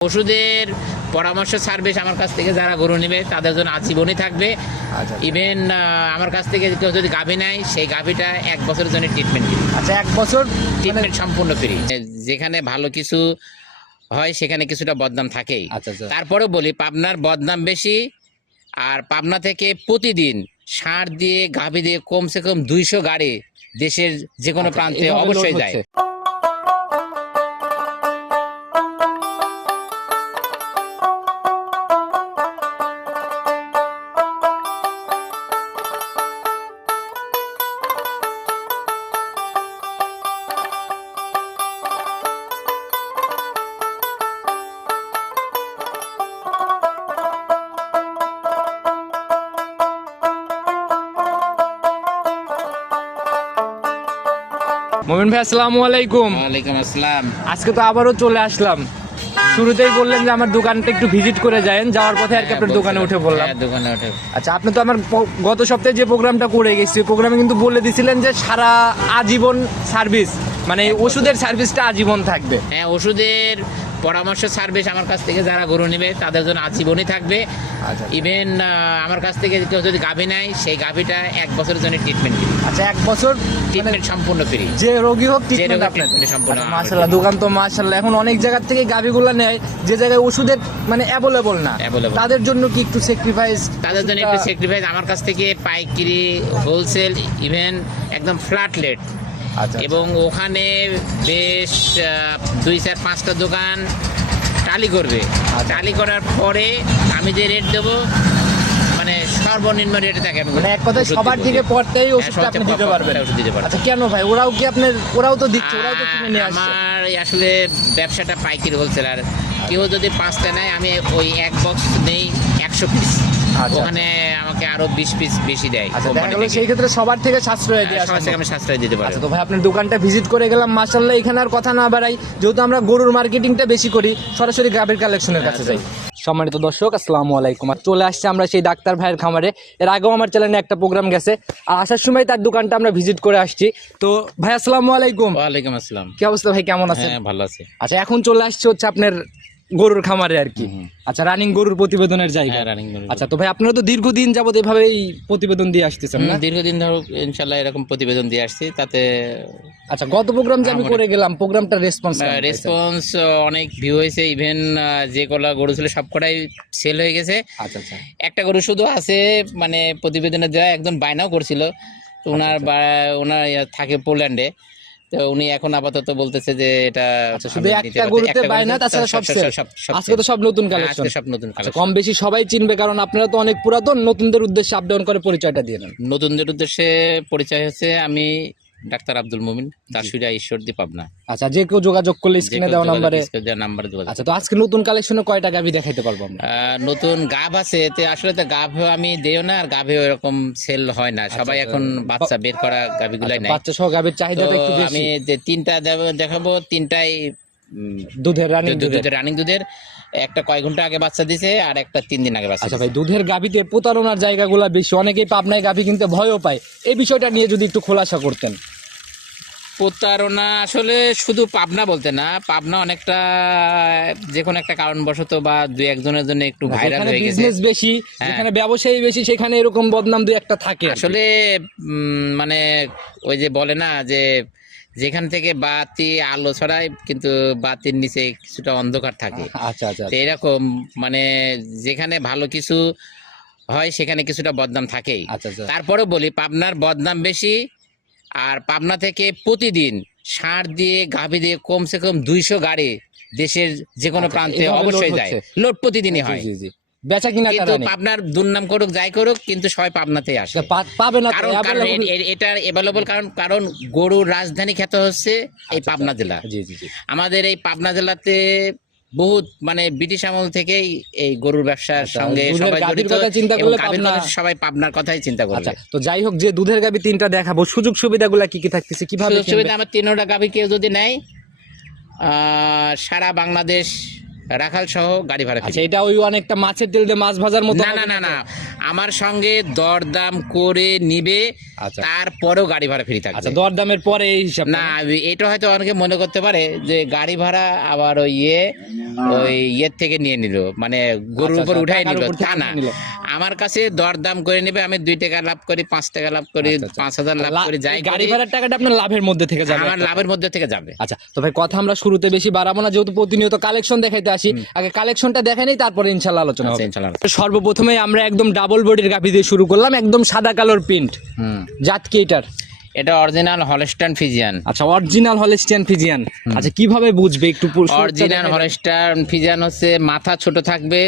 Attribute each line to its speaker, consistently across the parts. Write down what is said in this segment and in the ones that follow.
Speaker 1: ওষুধের পরামর্শ সার্ভিস আমার কাছ থেকে যারা গরু নেবে তাদের জন্য আজীবনই থাকবে।
Speaker 2: আচ্ছা
Speaker 1: ইভেন আমার কাছ থেকে কেউ যদি গাভী নেয় সেই গাভীটা এক বছরের জন্য ট্রিটমেন্ট
Speaker 2: আচ্ছা এক বছর
Speaker 1: ট্রিটমেন্ট সম্পূর্ণ ফ্রি যেখানে ভালো কিছু হয় সেখানে কিছুটা বদনাম থাকেই।
Speaker 2: আচ্ছা আচ্ছা।
Speaker 1: তারপরে বলি পাবনার বদনাম বেশি আর পাবনা থেকে প্রতিদিন সার দিয়ে গাভী দিয়ে কমসে কম দুইশো গাড়ি দেশের যে কোনো
Speaker 2: আচ্ছা,
Speaker 1: প্রান্তে অবশ্যই যায়।
Speaker 2: ভাই আসসালামু আলাইকুম।
Speaker 1: ওয়ালাইকুম আসসালাম।
Speaker 2: আজকে তো আবারও চলে আসলাম। শুরুতেই বললেন যে আমার দোকানটা একটু ভিজিট করে যায়েন যাওয়ার পথে আর কি আপনার দোকানে উঠে বললাম
Speaker 1: হ্যাঁ, দোকানে উঠে
Speaker 2: আচ্ছা আপনি তো আমার গত সপ্তাহে যে প্রোগ্রামটা করে গেছি প্রোগ্রামে কিন্তু বলে দিছিলেন যে সারা আজীবন সার্ভিস মানে ওষুধের সার্ভিসটা আজীবন থাকবে।
Speaker 1: হ্যাঁ ওষুধের পরামর্শ সার্ভিস আমার কাছ থেকে যারা গরু নেবে তাদের জন্য আজীবনই থাকবে।
Speaker 2: আচ্ছা
Speaker 1: ইভেন আমার কাছ থেকে কেউ যদি গাভী নেয় সেই গাভীটা এক বছরের জন্য ট্রিটমেন্ট
Speaker 2: আচ্ছা এক বছর
Speaker 1: ট্রিটমেন্ট সম্পূর্ণ ফ্রি
Speaker 2: যে রোগী হোক ট্রিটমেন্ট
Speaker 1: সম্পূর্ণ আমার
Speaker 2: দোকান তো মাশাল্লাহ এখন অনেক জায়গা থেকে গাভিগুলো নেয় যে জায়গায় ওষুধের মানে অ্যাভেলেবল না। তাদের জন্য কি একটু স্যাক্রিফাইস
Speaker 1: তাদের জন্য একটু স্যাক্রিফাইস আমার কাছ থেকে পাইকারি হোলসেল ইভেন একদম ফ্ল্যাট রেট
Speaker 2: আচ্ছা
Speaker 1: এবং ওখানে বেশ দুই চার পাঁচটা দোকান টালি করবে।
Speaker 2: আচ্ছা।
Speaker 1: টালি করার পরে আমি যে রেট দেবো মানে সর্বনিম্ন রেটে থাকে আমি
Speaker 2: মানে এক কথায় সবার দিকে পড়তেই
Speaker 1: হ্যাঁ,
Speaker 2: ওষুধটা আপনি দিতে পারবেন।
Speaker 1: ওষুধ দিতে পারব।
Speaker 2: আচ্ছা কেন ভাই? ওরাও কি আপনার ওরাও তো দিচ্ছে ওরাও তো কিনে নিয়ে আসছে।
Speaker 1: আমার আসলে ব্যবসাটা পাইকারি হোলসেলার কেউ যদি পাঁচটা নেয় আমি ওই এক বক্স নেই একশো পিস
Speaker 2: আচ্ছা।
Speaker 1: ওখানে আমাকে আরও বিশ পিস বেশি দেয়
Speaker 2: আচ্ছা। সেই ক্ষেত্রে সবার থেকে সাশ্রয় দিয়ে
Speaker 1: হ্যাঁ, সবার থেকে আমি সাশ্রয় দিতে পারি
Speaker 2: আচ্ছা তো ভাই আপনার দোকানটা ভিজিট করে গেলাম মাশাল্লাহ এখানে আর কথা না বাড়াই যেহেতু আমরা গরুর মার্কেটিংটা বেশি করি সরাসরি গাভীর কালেকশনের কাছে যাই। সম্মানিত দর্শক আসসালামু আলাইকুম। আর চলে আসছে আমরা সেই ডাক্তার ভাইয়ের খামারে। এর আগেও আমার চ্যানেলে একটা প্রোগ্রাম গেছে। আর আসার সময় তার দোকানটা আমরা ভিজিট করে আসছি। তো ভাই আসসালামু আলাইকুম।
Speaker 1: ওয়ালাইকুম আসসালাম।
Speaker 2: কি অবস্থা ভাই কেমন আছেন?
Speaker 1: হ্যাঁ ভালো আছে।
Speaker 2: আচ্ছা এখন চলে আসছে হচ্ছে আপনার গরুর খামারে আর কি। আচ্ছা রানিং গরুর প্রতিবেদনের জায়গা।
Speaker 1: হ্যাঁ রানিং
Speaker 2: আচ্ছা তো ভাই আপনারা তো দীর্ঘদিন যাবত এভাবে এই প্রতিবেদন দিয়ে আসতেছেন না?
Speaker 1: দীর্ঘদিন ধরো ইনশাল্লাহ এরকম প্রতিবেদন দিয়ে আসছি তাতে
Speaker 2: আচ্ছা গত প্রোগ্রাম যে আমি করে গেলাম প্রোগ্রামটা রেসপন্স
Speaker 1: রেসপন্স অনেক ভিউ হয়েছে ইভেন যে কলা গরু ছিল সব কটাই সেল হয়ে গেছে।
Speaker 2: আচ্ছা আচ্ছা।
Speaker 1: একটা গরু শুধু আছে মানে প্রতিবেদনে দেওয়া একজন বায়নাও করছিল। তো ওনার বা- ওনার থাকে পোল্যান্ডে তো উনি এখন আপাতত বলতেছে যে এটা
Speaker 2: আচ্ছা শুধু একটা গরুতে বাই
Speaker 1: না
Speaker 2: তাছাড়া সব আজকে তো সব নতুন কালেকশন
Speaker 1: সব নতুন
Speaker 2: আচ্ছা
Speaker 1: কালেকশন
Speaker 2: কম বেশি সবাই চিনবে কারণ আপনারা তো অনেক পুরাতন নতুনদের উদ্দেশ্যে আপডাউন করে পরিচয়টা দিয়ে দেন
Speaker 1: নতুনদের উদ্দেশ্যে পরিচয় হচ্ছে আমি ডাক্তার আব্দুল মুমিন দাসুরিয়া ঈশ্বরদী পাবনা।
Speaker 2: আচ্ছা যে কেউ যোগাযোগ করলে স্ক্রিনে দেওয়া নাম্বারে
Speaker 1: নাম্বার যোগাযোগ।
Speaker 2: আচ্ছা তো আজকে নতুন কালেকশনে কয়টা গাভি দেখাইতে পারব আমরা?
Speaker 1: নতুন গাভ আছে এতে আসলে তো গাভ আমি দেও না আর গাভে এরকম সেল হয় না। সবাই
Speaker 2: আচ্ছা,
Speaker 1: এখন বাচ্চা বের করা গাভিগুলাই
Speaker 2: আচ্ছা,
Speaker 1: নাই
Speaker 2: বাচ্চা সহ গাভির
Speaker 1: চাহিদা
Speaker 2: চাহিদাটা একটু বেশি।
Speaker 1: আমি তিনটা দেখাবো তিনটাই
Speaker 2: দুধের রানিং
Speaker 1: দু- দুধের। রানিং দুধের একটা কয় ঘণ্টা আগে বাচ্চা দিছে আর একটা তিন দিন আগে বাচ্চা
Speaker 2: আচ্ছা ভাই দুধের গাভিতে প্রতারণার জায়গাগুলো বেশি অনেকেই পাবনায় গাভি কিনতে ভয়ও পায়। এই বিষয়টা নিয়ে যদি একটু খোলাসা করতেন।
Speaker 1: প্রতারণা আসলে শুধু পাবনা বলতে না পাবনা অনেকটা যে কোনো একটা কারণবশত বা দুই একজনের জন্য একটু ভাইরাল হয়ে গেছে।
Speaker 2: বিজনেস বেশি
Speaker 1: হ্যাঁ।
Speaker 2: যেখানে ব্যবসায়ী বেশি সেখানে এরকম বদনাম দুই একটা থাকে
Speaker 1: আসলে উম, মানে ওই যে বলে না যে যেখান থেকে বাতি আলো ছড়ায় কিন্তু বাতির নিচে কিছুটা অন্ধকার থাকে।
Speaker 2: আচ্ছা আচ্ছা
Speaker 1: এরকম মানে যেখানে ভালো কিছু হয় সেখানে কিছুটা বদনাম থাকেই।
Speaker 2: আচ্ছা আচ্ছা।
Speaker 1: তারপরে বলি পাবনার বদনাম বেশি আর পাবনা থেকে প্রতিদিন সার দিয়ে গাভী দিয়ে কমসে কম দুইশো গাড়ি দেশের যে কোনো
Speaker 2: আচ্ছা,
Speaker 1: প্রান্তে অবশ্যই যায়। লোড প্রতিদিনই হয়।
Speaker 2: বেচা কিনা
Speaker 1: কিন্তু পাবনার দুর্নাম করুক যাই করুক কিন্তু সবাই পাবনাতেই আসে।
Speaker 2: আচ্ছা, পাবে না
Speaker 1: কারণ এটার অ্যাভেলেবল কারণ কারণ গরুর রাজধানী খ্যাত হচ্ছে এই পাবনা জেলা।
Speaker 2: জি জি জি।
Speaker 1: আমাদের এই পাবনা জেলাতে বহুত মানে ব্রিটিশ আমল থেকেই এই গরুর ব্যবসার
Speaker 2: আচ্ছা,
Speaker 1: সঙ্গে সবাই জড়িত
Speaker 2: চিন্তা করলে পাবনা-
Speaker 1: সবাই পাবনার কথাই চিন্তা করবে।
Speaker 2: আচ্ছা তো যাই হোক যে দুধের গাবি তিনটা দেখাবো সুযোগ সুবিধাগুলো কি কি থাকতেছে কীভাবে
Speaker 1: সুবিধা আমার তিনটা গাভী কেউ যদি নেয় আহ, সারা বাংলাদেশ রাখাল সহ গাড়ি ভাড়া।
Speaker 2: আচ্ছা এটা ওই অনেকটা মাছের তেল দিয়ে মাছ ভাজার মতো
Speaker 1: না না না না। আমার সঙ্গে দরদাম করে নিবে
Speaker 2: আচ্ছা।
Speaker 1: তারপরেও গাড়ি ভাড়া ফ্রি থাকবে।
Speaker 2: আচ্ছা দরদামের পরে এই হিসাব
Speaker 1: না এটা হয়তো অনেকে মনে করতে পারে যে গাড়ি ভাড়া আবার ওই ইয়ে ওই ইয়ের থেকে নিয়ে নিল মানে গরুর
Speaker 2: আচ্ছা,
Speaker 1: উপর উঠাই নিল। তা না। আমার কাছে দরদাম করে নেবে আমি দুই টাকা লাভ করি পাঁচ টাকা লাভ করি। পাঁচ হাজার লাভ করি যাই
Speaker 2: গাড়ি ভাড়ার টাকাটা আপনার লাভের মধ্যে থেকে যাবে
Speaker 1: আমার লাভের মধ্যে থেকে যাবে।
Speaker 2: আচ্ছা তো ভাই কথা আমরা শুরুতে বেশি বাড়াবো না যেহেতু প্রতিনিয়ত কালেকশন দেখাইতে আসি। আগে কালেকশনটা দেখে নেই তারপরে ইনশাল্লাহ আলোচনা
Speaker 1: আচ্ছা,
Speaker 2: হবে।
Speaker 1: ইনশাল্লাহ।
Speaker 2: সর্বপ্রথমে আমরা একদম ডাবল বডির গাভি দিয়ে শুরু করলাম একদম সাদা কালোর প্রিন্ট
Speaker 1: হুম।
Speaker 2: জাত কি এটার?
Speaker 1: এটা অরিজিনাল হলস্টান ফিজিয়ান
Speaker 2: আচ্ছা অরিজিনাল হলেস্টিয়ান ফিজিয়ান আচ্ছা কীভাবে বুঝবে একটু
Speaker 1: অরিজিনাল
Speaker 2: দেখাই
Speaker 1: হলস্টান ফিজিয়ান হচ্ছে মাথা ছোট থাকবে।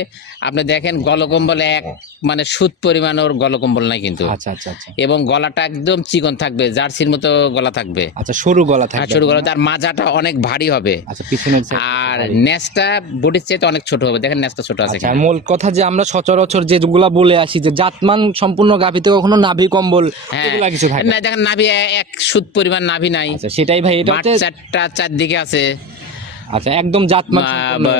Speaker 1: আপনি দেখেন গলকম্বল এক মানে সুদ পরিমাণ ওর গলকম্বল নাই কিন্তু।
Speaker 2: আচ্ছা আচ্ছা আচ্ছা।
Speaker 1: এবং গলাটা একদম চিকন থাকবে জার্সির মতো গলা থাকবে।
Speaker 2: আচ্ছা সরু গলা
Speaker 1: আর
Speaker 2: থাকবে
Speaker 1: ছোট গলা তার মাজাটা অনেক ভারী হবে।
Speaker 2: আচ্ছা পিছনে
Speaker 1: আর। নেসটা বডির চেয়ে অনেক ছোট হবে। দেখেন নেসটা ছোট আছে
Speaker 2: আচ্ছা আর মূল কথা যে আমরা সচরাচর যেগুলা বলে আসি যে জাতমান সম্পূর্ণ গাভিতে কখনো নাভি কম্বল
Speaker 1: হ্যাঁ।
Speaker 2: এগুলা কিছু থাকে না।
Speaker 1: দেখেন নাভি এক সুদ পরিমাণ নাভি নাই।
Speaker 2: আচ্ছা সেটাই ভাই এটা
Speaker 1: চারটা চারদিকে আছে।
Speaker 2: আচ্ছা একদম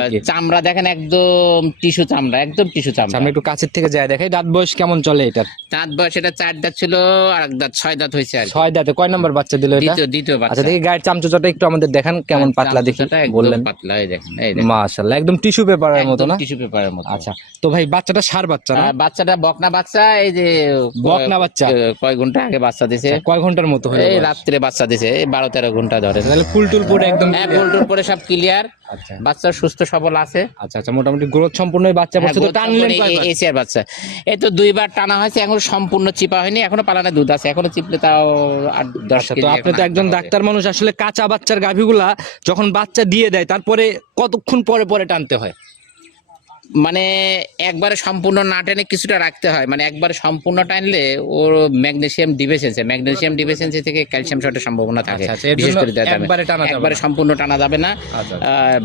Speaker 2: কি।
Speaker 1: চামড়া দেখেন একদম টিস্যু চামড়া একদম টিস্যু চামড়া।
Speaker 2: আমরা একটু কাছের থেকে দাঁত বয়স কেমন চলে এটার?
Speaker 1: দাঁত বয়স এটা চার দাঁত ছিল আর এক দাঁত ছয় দাঁত হয়েছে আর
Speaker 2: ছয় দাঁতে কয় নাম্বার বাচ্চা দিল এটা?
Speaker 1: দ্বিতীয় বাচ্চা।
Speaker 2: আচ্ছা দেখি গায়ের চামচুচাটা একটু আমাদের দেখান কেমন পাতলা দেখি বললেন।
Speaker 1: পাতলা এই দেখেন এই দেখেন।
Speaker 2: মাশাআল্লাহ একদম টিস্যু পেপারের মতো না?
Speaker 1: টিস্যু পেপারের মতো।
Speaker 2: আচ্ছা তো ভাই বাচ্চাটা সার বাচ্চা না?
Speaker 1: আর বাচ্চাটা বকনা বাচ্চা এই যে
Speaker 2: বকনা বাচ্চা?
Speaker 1: কয়- ঘণ্টা আগে বাচ্চা দিছে?
Speaker 2: আচ্ছা, কয় ঘণ্টার মতো হলো
Speaker 1: এই রাত্রে বাচ্চা এই বারো তেরো ঘণ্টা ধরে।
Speaker 2: তাহলে ফুল টুল পরে একদম
Speaker 1: হ্যাঁ বোল্টুর পরে সব ক্লিয়ার
Speaker 2: আচ্ছা।
Speaker 1: বাচ্চা সুস্থ সবল আছে।
Speaker 2: আচ্ছা আচ্ছা মোটামুটি গ্রোথ সম্পূর্ণ বাচ্চা
Speaker 1: হ্যাঁ,
Speaker 2: বছর তো টানলেন?
Speaker 1: এসিয়ার বাচ্চা। এই তো দুইবার টানা হয়েছে এখন সম্পূর্ণ চিপা হয়নি এখনও পালানে দুধ আছে এখনও চিপলে তাও আট দশ
Speaker 2: আচ্ছা তো আপনি তো একজন ডাক্তার মানুষ আসলে কাঁচা বাচ্চার গাভীগুলা যখন বাচ্চা দিয়ে দেয় তারপরে কতক্ষণ পরে পরে টানতে হয়?
Speaker 1: মানে একবারে সম্পূর্ণ না টেনে কিছুটা রাখতে হয়। মানে একবারে সম্পূর্ণ টানলে ওর ম্যাগনেসিয়াম ডিফিসিয়েন্সি ম্যাগনেসিয়াম ডিফিসিয়েন্সি থেকে ক্যালসিয়াম শর্টের সম্ভাবনা থাকে।
Speaker 2: আচ্ছা, আচ্ছা, এর
Speaker 1: বিশেষ করে
Speaker 2: একবারে টানা যাবে
Speaker 1: একবারে সম্পূর্ণ টানা যাবে না
Speaker 2: আচ্ছা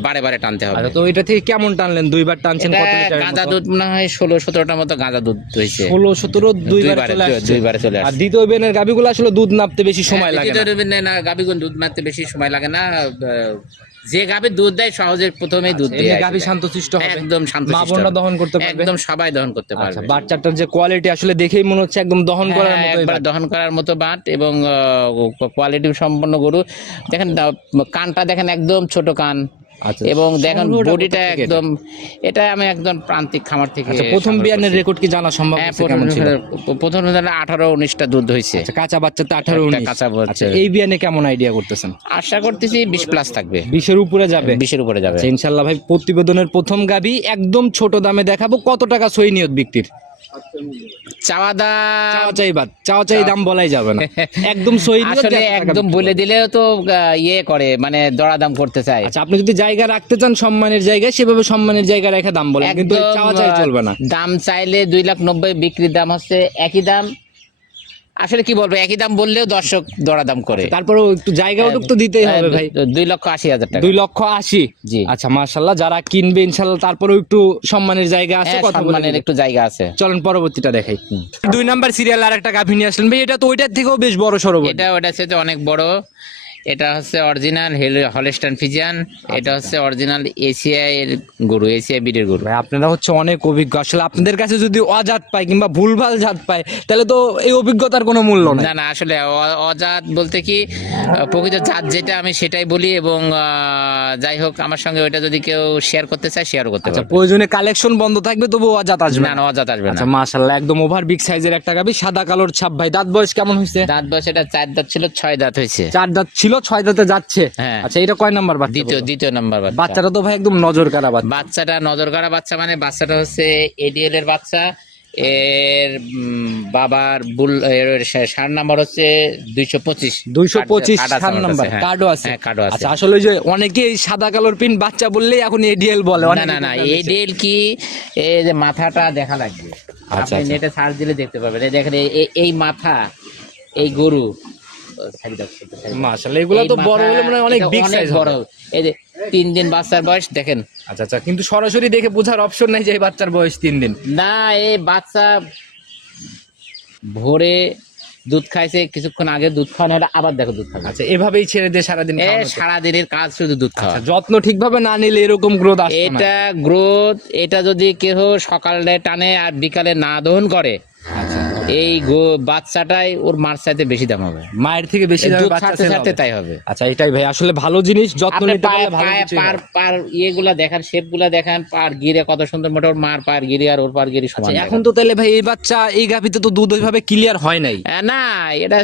Speaker 1: বারে বারে টানতে হবে।
Speaker 2: আচ্ছা তো এটা থেকে কেমন টানলেন? দুইবার টানছেন কত লিটার
Speaker 1: গাঁজা দুধ মনে হয় ষোলো সতেরোটার মতো গাঁজা দুধ হয়েছে।
Speaker 2: ষোলো সতেরো দুইবার
Speaker 1: দুইবারে
Speaker 2: চলে আসছে।
Speaker 1: দুইবারে চলে
Speaker 2: আর দ্বিতীয় বেনের গাভীগুলো আসলে দুধ নাপতে বেশি সময় লাগে না।
Speaker 1: দ্বিতীয় দিনে না গাভীগুন দুধ মারতে বেশি সময় লাগে না যে গাভী দুধ দেয় সহজে প্রথমেই দুধ দেয়
Speaker 2: আচ্ছা, গাভী শান্তশিষ্ট হবে।
Speaker 1: একদম শান্ত
Speaker 2: মা বোনরা দহন করতে পারবে?
Speaker 1: একদম সবাই দহন করতে
Speaker 2: আচ্ছা
Speaker 1: পারবে।
Speaker 2: বাচ্চাটার যে কোয়ালিটি আসলে দেখেই মনে হচ্ছে একদম দহন করার
Speaker 1: হ্যাঁ,
Speaker 2: মতো
Speaker 1: একবার দহন করার মতো বাট এবং কোয়ালিটি সম্পন্ন গরু। দেখেন কানটা দেখেন একদম ছোট কান। এবং দেখেন বডিটা একদম এটা আমি একদম প্রান্তিক খামার থেকে
Speaker 2: আচ্ছা প্রথম বিয়ানের রেকর্ড কি জানা সম্ভব
Speaker 1: হ্যাঁ প্রথম প্রথম আঠারো উনিশটা দুধ হয়েছে।
Speaker 2: কাঁচা বাচ্চা তো
Speaker 1: আঠারো
Speaker 2: উনিশ।
Speaker 1: কাঁচা বাচ্চা।
Speaker 2: আচ্ছা এই বিয়ানে কেমন আইডিয়া করতেছেন?
Speaker 1: আশা করতেছি বিশ প্লাস থাকবে।
Speaker 2: বিশের উপরে যাবে?
Speaker 1: বিশের উপরে যাবে।
Speaker 2: আচ্ছা, ইনশাল্লাহ ভাই প্রতিবেদনের প্রথম গাবি একদম ছোট দামে দেখাবো কত টাকা সই নিয়ত বিক্রির?
Speaker 1: চাওয়া দাম
Speaker 2: চাওয়া চাই বাদ চাওয়া চাই দাম বলাই যাবে না। একদম সহি
Speaker 1: আসলে একদম বলে দিলেও তো ইয়ে করে মানে দরাদাম করতে চায়।
Speaker 2: আচ্ছা আপনি যদি জায়গা রাখতে চান সম্মানের জায়গায় সেভাবে সম্মানের জায়গা রেখে দাম বলেন কিন্তু চাওয়া চাই চলবে না।
Speaker 1: দাম চাইলে দুই লাখ নব্বই বিক্রির দাম হচ্ছে একই দাম। আসলে কি বলব একই দাম বললেও দর্শক দরাদাম করে।
Speaker 2: তারপরে একটু জায়গা ওটুক তো দিতেই হবে ভাই।
Speaker 1: দুই লক্ষ আশি হাজার টাকা।
Speaker 2: দুই লক্ষ আশি?
Speaker 1: জি।
Speaker 2: আচ্ছা মার্শাল্লাহ যারা কিনবে ইনশাল্লাহ তারপরেও একটু সম্মানের জায়গা আছে
Speaker 1: হ্যাঁ,
Speaker 2: কথা
Speaker 1: সম্মানের একটু জায়গা আছে।
Speaker 2: চলুন পরবর্তীটা দেখাই। দুই নাম্বার সিরিয়াল আর একটা গাভী নিয়ে আসলেন। ভাই এটা তো ওইটার থেকেও বেশ বড় সড়ো
Speaker 1: এটা ওটা সেটা অনেক বড়। এটা হচ্ছে অরিজিনাল হলেস্টান ফিজিয়ান এটা হচ্ছে অরিজিনাল এসিআই এর গরু এসিআই বিডের গরু।
Speaker 2: ভাই আপনারা হচ্ছে অনেক অভিজ্ঞ। আসলে আপনাদের কাছে যদি অজাত পায় কিংবা ভুলভাল জাত পায় তাহলে তো এই অভিজ্ঞতার কোনো মূল্য নাই।
Speaker 1: না না আসলে অজাত বলতে কি প্রকৃত জাত যেটা আমি সেটাই বলি এবং যাই হোক আমার সঙ্গে ওইটা যদি কেউ শেয়ার করতে চায় শেয়ার করতে
Speaker 2: আচ্ছা
Speaker 1: পারবে।
Speaker 2: প্রয়োজনে কালেকশন বন্ধ থাকবে তবু অজাত আসবে
Speaker 1: না
Speaker 2: না
Speaker 1: অজাত আসবে না।
Speaker 2: আচ্ছা মাশাল্লাহ একদম ওভার বিগ সাইজের একটা গাভী সাদা কালোর ছাপ। ভাই দাঁত বয়স কেমন হয়েছে
Speaker 1: দাঁত বয়স এটা চার দাঁত ছিল ছয় দাঁত হয়েছে
Speaker 2: চার দাঁত ছিল ছয় দাঁতে যাচ্ছে।
Speaker 1: হ্যাঁ।
Speaker 2: আচ্ছা এটা কয় নাম্বার বাচ্চা
Speaker 1: দ্বিতীয় দ্বিতীয় নাম্বার বাচ্চা।
Speaker 2: বাচ্চাটা তো ভাই একদম নজর কারা বাচ্চা।
Speaker 1: বাচ্চাটা নজর করা বাচ্চা মানে বাচ্চাটা হচ্ছে এডিএল এর বাচ্চা। এর বাবার বুল এর সার নাম্বার হচ্ছে দুইশো পঁচিশ।
Speaker 2: দুইশো পঁচিশ সাত নাম্বার। কার্ডও আছে।
Speaker 1: হ্যাঁ কার্ডও আছে।
Speaker 2: আচ্ছা আসলে ওই যে অনেকে সাদা কালোর পিন বাচ্চা বললেই এখন এডিএল বলে।
Speaker 1: না না না এডিএল কি এই যে মাথাটা দেখা লাগবে।
Speaker 2: আচ্ছা,
Speaker 1: আপনি
Speaker 2: আচ্ছা।
Speaker 1: নেটে সার্চ দিলে দেখতে পাবেন। এই দেখেন এই মাথা এই গরু
Speaker 2: মাশাআল্লাহ এগুলো তো বড় হলে মনে অনেক বিগ সাইজ
Speaker 1: বড়। এই যে তিন দিন বাচ্চার বয়স দেখেন।
Speaker 2: আচ্ছা আচ্ছা কিন্তু সরাসরি দেখে বোঝার অপশন নাই যে এই বাচ্চার বয়স তিন দিন।
Speaker 1: না এই বাচ্চা ভোরে দুধ খাইছে কিছুক্ষণ আগে দুধ খাওয়ানো হলো, আবার দেখো দুধ খাবে।
Speaker 2: আচ্ছা এভাবেই ছেড়ে দিয়ে সারাদিন
Speaker 1: সারাদিনের কাজ শুধু দুধ খাওয়া।
Speaker 2: আচ্ছা, যত্ন ঠিকভাবে না নিলে এরকম গ্রোথ
Speaker 1: এটা গ্রোথ এটা যদি কেহ সকালে টানে আর বিকালে না দহন করে এই বাচ্চাটাই ওর মার চাইতে বেশি দাম হবে।
Speaker 2: মায়ের থেকে বেশি দামে বাচ্চা হবে।
Speaker 1: তাই হবে।
Speaker 2: আচ্ছা এটাই ভাই আসলে ভালো জিনিস যত্ন নিতে পারলে ভালো
Speaker 1: পায়ে পার পার ইয়েগুলা দেখেন শেপগুলা দেখেন পার গিরে কত সুন্দর মোটা ওর মার পার গিরি আর ওর পার গিরি সমান
Speaker 2: আচ্ছা, এখন তো তাহলে ভাই এই বাচ্চা এই গাভিতে তো দুধ ওইভাবে ক্লিয়ার হয় নাই।
Speaker 1: না এটা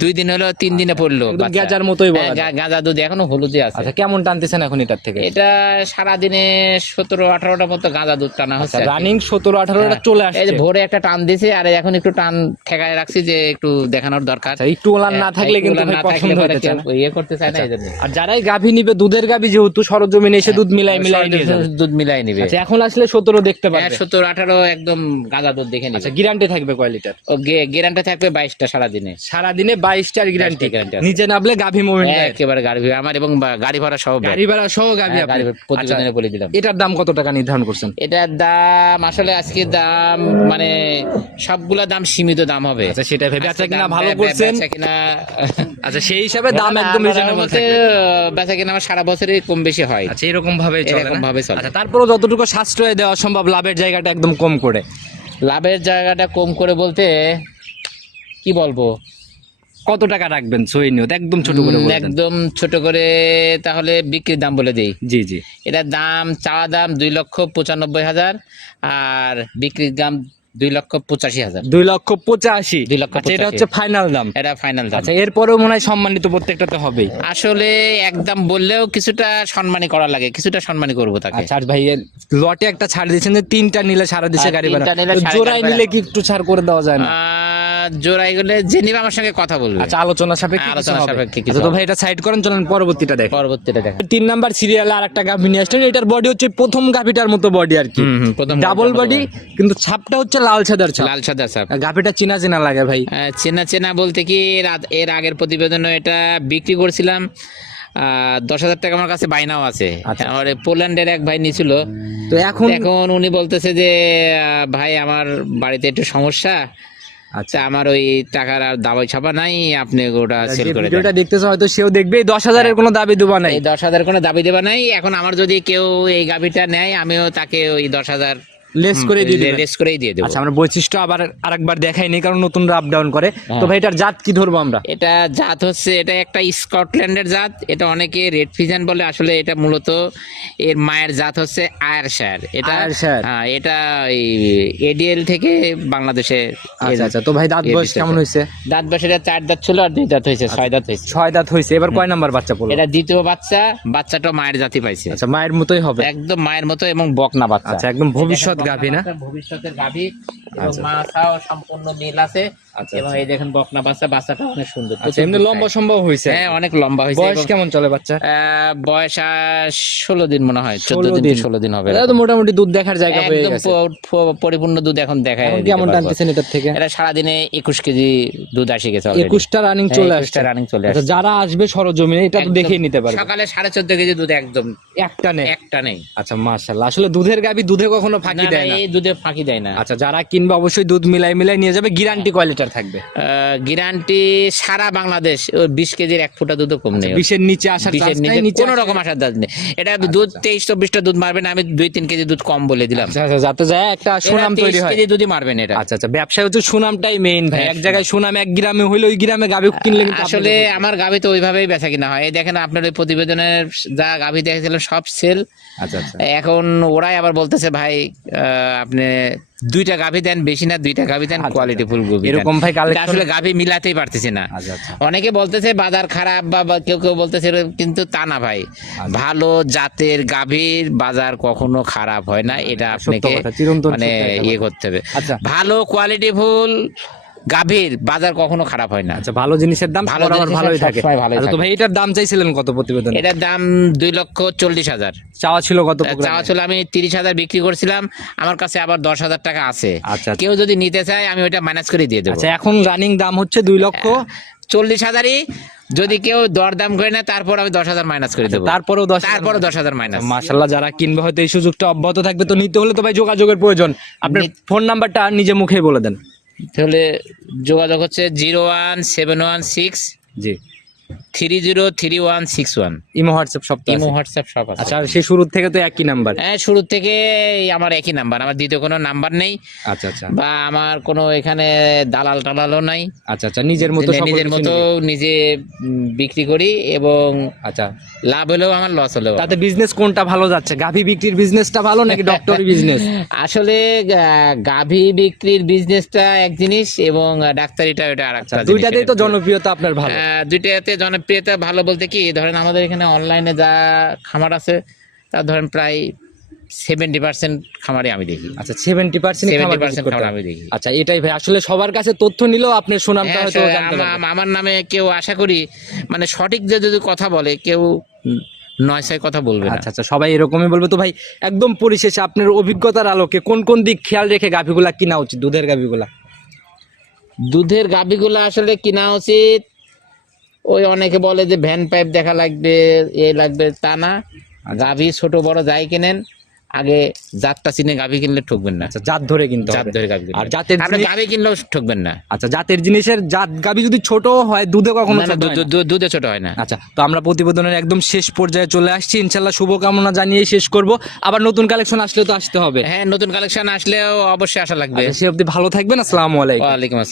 Speaker 1: দুই দিন হলো তিন দিনে পড়ল
Speaker 2: একদম
Speaker 1: বাচ্চা।
Speaker 2: গেজার মতোই বলা
Speaker 1: হ্যাঁ, গা- গাঁজা দুধ এখনও হলুদে আছে।
Speaker 2: আচ্ছা কেমন টানতেছেন এখন এটার থেকে?
Speaker 1: এটা সারাদিনে সতেরো আঠারোটা মতো গাঁজা দুধ টানা হচ্ছে
Speaker 2: রানিং সতেরো আঠারোটা
Speaker 1: হ্যাঁ।
Speaker 2: চলে
Speaker 1: এই
Speaker 2: আসছে।
Speaker 1: ভোরে একটা টান দিছে আর এখন একটু টান ঠেকায় রাখছি যে একটু দেখানোর দরকার।
Speaker 2: আচ্ছা একটু ওলান না থাকলে কিন্তু ভাই পছন্দ হতে চায় না।
Speaker 1: ইয়ে করতে চায় না এই
Speaker 2: আর যারাই গাভী নিবে দুধের গাভী যেহেতু সরজমিনে এসে দুধ মিলাই মিলাই নিয়ে
Speaker 1: দুধ মিলাই নিবে।
Speaker 2: আচ্ছা এখন আসলে সতেরো দেখতে পারবে।
Speaker 1: সত্তর আঠারো একদম গাঁজা দুধ দেখে নিবে।
Speaker 2: আচ্ছা গ্যারান্টি থাকবে কয় লিটার?
Speaker 1: ও গ্যারান্টি থাকবে বাইশটা সারাদিনে।
Speaker 2: সারাদিনে বাইশটার গ্যারান্টি
Speaker 1: 22টা guarantee আছে।
Speaker 2: নিচে নামলে গাভী মুভমেন্ট
Speaker 1: একেবারে গাড়ি আমার এবং গাড়ি ভাড়া সহ
Speaker 2: গাড়ি। ভাড়া সহ গাভী
Speaker 1: হ্যাঁ,
Speaker 2: আপনি। আচ্ছা,
Speaker 1: প্রতিবেদনে বলে দিলাম।
Speaker 2: এটার দাম কত টাকা নির্ধারণ করছেন?
Speaker 1: এটার দাম আসলে আজকে দাম মানে সবগুলা দাম সীমিত দাম হবে।
Speaker 2: আচ্ছা সেটা ভেবে
Speaker 1: আজকে
Speaker 2: বেচা কিনা ভালো করছেন।
Speaker 1: কিনা
Speaker 2: আচ্ছা সেই হিসাবে দাম একদম রিজনেবল
Speaker 1: বলতে বেচা কিনা আমার সারা বছরই কম বেশি হয়।
Speaker 2: আচ্ছা এরকম ভাবে চলে
Speaker 1: এরকম ভাবে চলে।
Speaker 2: আচ্ছা তারপরেও যতটুকু সাশ্রয় দেওয়া সম্ভব লাভের জায়গাটা একদম কম করে।
Speaker 1: লাভের জায়গাটা কম করে বলতে কি বলব?
Speaker 2: কত টাকা রাখবেন সই নিয়ত? একদম ছোট করে
Speaker 1: একদম ছোট করে তাহলে বিক্রির দাম বলে দেই।
Speaker 2: জি জি।
Speaker 1: এটার দাম চাওয়া দাম দুই লক্ষ পঁচানব্বই হাজার আর বিক্রির দাম দুই লক্ষ পঁচাশি হাজার।
Speaker 2: দুই লক্ষ পঁচাশি।
Speaker 1: দুই লক্ষ
Speaker 2: আচ্ছা, এটা হচ্ছে ফাইনাল দাম।
Speaker 1: এটা ফাইনাল দাম।
Speaker 2: আচ্ছা এরপরেও মনে হয় সম্মানিত প্রত্যেকটাতে হবেই।
Speaker 1: আসলে একদম বললেও কিছুটা সম্মানী করা লাগে কিছুটা সম্মানী করব তাকে।
Speaker 2: আচ্ছা ভাই লটে একটা ছাড় দিয়েছেন যে তিনটা নিলে সারা দেশে গাড়ি ভাড়া।
Speaker 1: নিলে
Speaker 2: জোড়ায় নিলে কি একটু ছাড় করে দেওয়া যায় না?
Speaker 1: জোড়াই গেলে যে নিবে আমার সঙ্গে কথা বলবে।
Speaker 2: আচ্ছা আলোচনা সাপেক্ষে
Speaker 1: আলোচনা। সাপেক্ষে কিছু
Speaker 2: আচ্ছা, তো ভাই এটা সাইড করেন চলেন পরবর্তীটা দেখ
Speaker 1: পরবর্তীটা দেখা
Speaker 2: তিন নাম্বার সিরিয়ালে আর একটা গাভি নিয়ে আসলেন এটার বডি হচ্ছে প্রথম গাভিটার মতো বডি আর কি। ডাবল বডি কিন্তু ছাপটা হচ্ছে লাল সাদার ছাপ।
Speaker 1: লাল সাদা সাপ
Speaker 2: গাভিটা চিনা চিনা লাগে ভাই।
Speaker 1: চেনা চেনা বলতে কি এর আগের প্রতিবেদনে এটা বিক্রি করছিলাম। আহ, দশ হাজার টাকা আমার কাছে বাইনাও আছে।
Speaker 2: আচ্ছা।
Speaker 1: আমার পোল্যান্ডের এক ভাই নিছিল
Speaker 2: তো এখন
Speaker 1: এখন উনি বলতেছে যে ভাই আমার বাড়িতে একটু সমস্যা। আচ্ছা। আমার ওই টাকার আর দাবাই ছাপা নাই আপনি ওটা সেল করে
Speaker 2: ভিডিওটা দেখতেছে হয়তো সেও দেখবে দশ হাজারের কোনো দাবি দেওয়া নাই।
Speaker 1: দশ হাজার কোনো দাবি দেবা নাই। এখন আমার যদি কেউ এই গাভিটা নেয় আমিও তাকে ওই দশ হাজার
Speaker 2: লেস করে দিয়ে দিবেন।
Speaker 1: লেস করেই দিয়ে দেবো।
Speaker 2: আচ্ছা আমরা বৈশিষ্ট্য আবার আরেকবার দেখাইনি কারণ নতুন আপ ডাউন করে। তো
Speaker 1: হ্যাঁ।
Speaker 2: ভাই এটার জাত কি ধরবো আমরা?
Speaker 1: এটা জাত হচ্ছে এটা একটা স্কটল্যান্ডের জাত এটা অনেকে রেড ফিজান বলে আসলে এটা মূলত এর মায়ের জাত হচ্ছে আয়ারশায়ার। এটা হ্যাঁ এটা এডিএল থেকে বাংলাদেশে
Speaker 2: আচ্ছা আচ্ছা তো ভাই দাঁত বয়স কেমন হয়েছে?
Speaker 1: দাঁত বছরে চার দাঁত ছিল আর দুই দাঁত হয়েছে ছয় দাঁত হয়েছে।
Speaker 2: ছয় দাঁত হয়েছে। এবার কয় নাম্বার বাচ্চা পড়ল?
Speaker 1: এটা দ্বিতীয় বাচ্চা বাচ্চাটা মায়ের জাতি পাইছে।
Speaker 2: আচ্ছা মায়ের মতোই হবে।
Speaker 1: একদম মায়ের মতো এবং বকনা বাচ্চা।
Speaker 2: আচ্ছা একদম ভবিষ্যৎ গাভী না?
Speaker 1: ভবিষ্যতের গাভী। এবং
Speaker 2: মা
Speaker 1: মাথাও সম্পূর্ণ মিল আছে।
Speaker 2: আচ্ছা,
Speaker 1: এবং এই দেখেন বকনা বাচ্চা বাচ্চাটা অনেক সুন্দর।
Speaker 2: আচ্ছা এমনি লম্বা সম্ভব হয়েছে।
Speaker 1: হ্যাঁ অনেক লম্বা হয়েছে
Speaker 2: বয়স কেমন চলে বাচ্চা?
Speaker 1: বয়স ষোলো দিন মনে হয় চোদ্দ দিন
Speaker 2: দিন।
Speaker 1: ষোলো দিন হবে
Speaker 2: এটা তো মোটামুটি দুধ দেখার জায়গা হয়ে গেছে।
Speaker 1: পরিপূর্ণ দুধ এখন দেখায়
Speaker 2: কেমন টানতেছেন এটার থেকে?
Speaker 1: এটা সারাদিনে একুশ কেজি দুধ আসে গেছে
Speaker 2: একুশটা রানিং
Speaker 1: হ্যাঁ,
Speaker 2: চলে
Speaker 1: 21টা
Speaker 2: আসছে।
Speaker 1: running চলে
Speaker 2: আচ্ছা
Speaker 1: আসছে।
Speaker 2: যারা আসবে সরজমিনে এটা তো দেখেই নিতে পারবে।
Speaker 1: সকালে সাড়ে চোদ্দ কেজি দুধ একদম।
Speaker 2: একটা নেই।
Speaker 1: একটা নেই।
Speaker 2: আচ্ছা মাশাআল্লাহ। আসলে দুধের গাবি দুধে কখনো ফাঁকি দেয় না।
Speaker 1: এই দুধে ফাঁকি দেয় না।
Speaker 2: আচ্ছা যারা কিনবে অবশ্যই দুধ মিলাই মিলাই নিয়ে যাবে। গ্যারান্টি কয় লিটার থাকবে।
Speaker 1: গ্যারান্টি সারা বাংলাদেশ ওই বিশ কেজির এক ফুটা দুধও কম নেই
Speaker 2: বিশের নিচে আসার
Speaker 1: বিশের নিচে কোনো রকম আসার দাজ নেই। এটা দুধ তেইশ চব্বিশটা দুধ মারবেন আমি দুই তিন কেজি দুধ কম বলে দিলাম।
Speaker 2: আচ্ছা আচ্ছা যাতে যায় একটা সুনাম তৈরি হয়।
Speaker 1: কেজি দুধই মারবেন এটা
Speaker 2: আচ্ছা আচ্ছা ব্যবসায় হচ্ছে সুনামটাই মেইন ভাই। এক জায়গায় সুনাম এক গ্রামে হইলে ওই গ্রামে গাবি কিনলে
Speaker 1: আসলে আমার গাভি তো ওইভাবেই বেচা কিনা হয়। এই দেখেন আপনার ওই প্রতিবেদনের যা গাভি দেখেছিলেন সব সেল
Speaker 2: আচ্ছা আচ্ছা।
Speaker 1: এখন ওরাই আবার বলতেছে ভাই আহ, আপনি দুইটা গাভী দেন বেশি না দুইটা গাভী দেন কোয়ালিটি ফুল গভীর
Speaker 2: এরকম ভাই
Speaker 1: আসলে গাভী মিলাতেই পারতেছি না।
Speaker 2: আচ্ছা আচ্ছা।
Speaker 1: অনেকে বলতেছে বাজার খারাপ বা কেউ কেউ বলতেছে কিন্তু তা না ভাই।
Speaker 2: আচ্ছা।
Speaker 1: ভালো জাতের গাভীর বাজার কখনো খারাপ হয় না এটা আপনাকে মানে ইয়ে করতে হবে। ভালো কোয়ালিটি ফুল গাভীর বাজার কখনো খারাপ হয় না।
Speaker 2: আচ্ছা ভালো জিনিসের দাম
Speaker 1: ভালো
Speaker 2: ভালো ভালোই থাকে। আচ্ছা তো। ভাই এটার দাম চাইছিলেন কত প্রতিবেদন?
Speaker 1: এটার দাম দুই লক্ষ চল্লিশ হাজার।
Speaker 2: চাওয়া ছিল কত
Speaker 1: চাওয়া ছিল আমি তিরিশ হাজার বিক্রি করছিলাম আমার কাছে আবার দশ হাজার টাকা আছে।
Speaker 2: আচ্ছা
Speaker 1: কেউ যদি নিতে চায় আমি ওইটা ম্যানেজ করে দিয়ে দেবো।
Speaker 2: আচ্ছা এখন রানিং দাম হচ্ছে দুই লক্ষ
Speaker 1: চল্লিশ হাজারই। যদি কেউ দর দাম করে নেয় তারপর আমি দশ হাজার মাইনাস করে দেবো।
Speaker 2: তারপরেও দশ
Speaker 1: তারপরে দশ হাজার মাইনাস
Speaker 2: মাশাল্লাহ যারা কিনবে হয়তো এই সুযোগটা অব্যাহত থাকবে। তো নিতে হলে তো ভাই যোগাযোগের প্রয়োজন। আপনার ফোন নাম্বারটা নিজে মুখেই বলে দেন।
Speaker 1: তাহলে যোগাযোগ হচ্ছে zero one seven one six
Speaker 2: জি।
Speaker 1: Three zero three one six one.
Speaker 2: Imo WhatsApp সব
Speaker 1: ইমো হোয়াটসঅ্যাপ সব আছে।
Speaker 2: আচ্ছা আর সেই শুরুর থেকে তো একই নাম্বার?
Speaker 1: হ্যাঁ শুরু থেকে আমার একই নাম্বার আমার দ্বিতীয় কোনো নাম্বার নেই।
Speaker 2: আচ্ছা আচ্ছা।
Speaker 1: বা আমার কোনো এখানে দালাল টালালও নাই।
Speaker 2: আচ্ছা আচ্ছা নিজের মতো
Speaker 1: নিজের মতো
Speaker 2: নিজে।
Speaker 1: বিক্রি করি এবং
Speaker 2: আচ্ছা।
Speaker 1: লাভ হলেও আমার লস হলেও।
Speaker 2: তাতে বিজনেস কোনটা ভালো যাচ্ছে? গাভী বিক্রির বিজনেসটা ভালো নাকি ডক্টরি বিজনেস
Speaker 1: আসলে গাভী বিক্রির বিজনেসটা এক জিনিস এবং ডাক্তারিটা ওটা আর
Speaker 2: আচ্ছা, দুইটাতেই তো জনপ্রিয়তা আপনার ভালো।
Speaker 1: দুইটাতে জনপ্রিয়তা ভালো বলতে কি ধরেন আমাদের এখানে অনলাইনে যা খামার আছে তা ধরেন প্রায় সেভেন্টি পার্সেন্ট খামারে আমি দেখি।
Speaker 2: আচ্ছা সেভেন্টি পার্সেন্ট
Speaker 1: সেভেন্টি পার্সেন্ট খামার আমি দেখি।
Speaker 2: আচ্ছা এটাই ভাই আসলে সবার কাছে তথ্য নিলেও আপনার সুনামটা
Speaker 1: হ্যাঁ,
Speaker 2: হয়তো।
Speaker 1: আমার নামে কেউ আশা করি মানে সঠিক যে যদি কথা বলে কেউ নয় ছয় কথা বলবে
Speaker 2: আচ্ছা আচ্ছা সবাই এরকমই বলবে। তো ভাই একদম পরিশেষে আপনার অভিজ্ঞতার আলোকে কোন কোন দিক খেয়াল রেখে গাভীগুলা কিনা উচিত দুধের গাভীগুলা?
Speaker 1: দুধের গাভিগুলো আসলে কিনা উচিত ওই অনেকে বলে যে ভ্যান পাইপ দেখা লাগবে এ লাগবে। তা না। গাভি ছোট বড় যাই কিনেন আগে জাতটা চিনে গাভি কিনলে ঠকবেন না।
Speaker 2: আচ্ছা জাত ধরে কিনতে
Speaker 1: জাত ধরে গাভি
Speaker 2: আর জাতের
Speaker 1: আপনি গাভি কিনলেও ঠকবেন না।
Speaker 2: আচ্ছা জাতের জিনিসের জাত গাভী যদি ছোট হয় দুধে কখনো।
Speaker 1: দুধে ছোট হয় না।
Speaker 2: আচ্ছা তো আমরা প্রতিবেদনের একদম শেষ পর্যায়ে চলে আসছি। ইনশাল্লাহ শুভকামনা জানিয়ে শেষ করব। আবার নতুন কালেকশন আসলে তো আসতে হবে।
Speaker 1: হ্যাঁ নতুন কালেকশন আসলেও অবশ্যই আশা লাগবে।
Speaker 2: আচ্ছা, সে অবধি ভালো থাকবেন। আসসালামু আলাইকুম।
Speaker 1: ওয়ালাইকুম আসসালাম।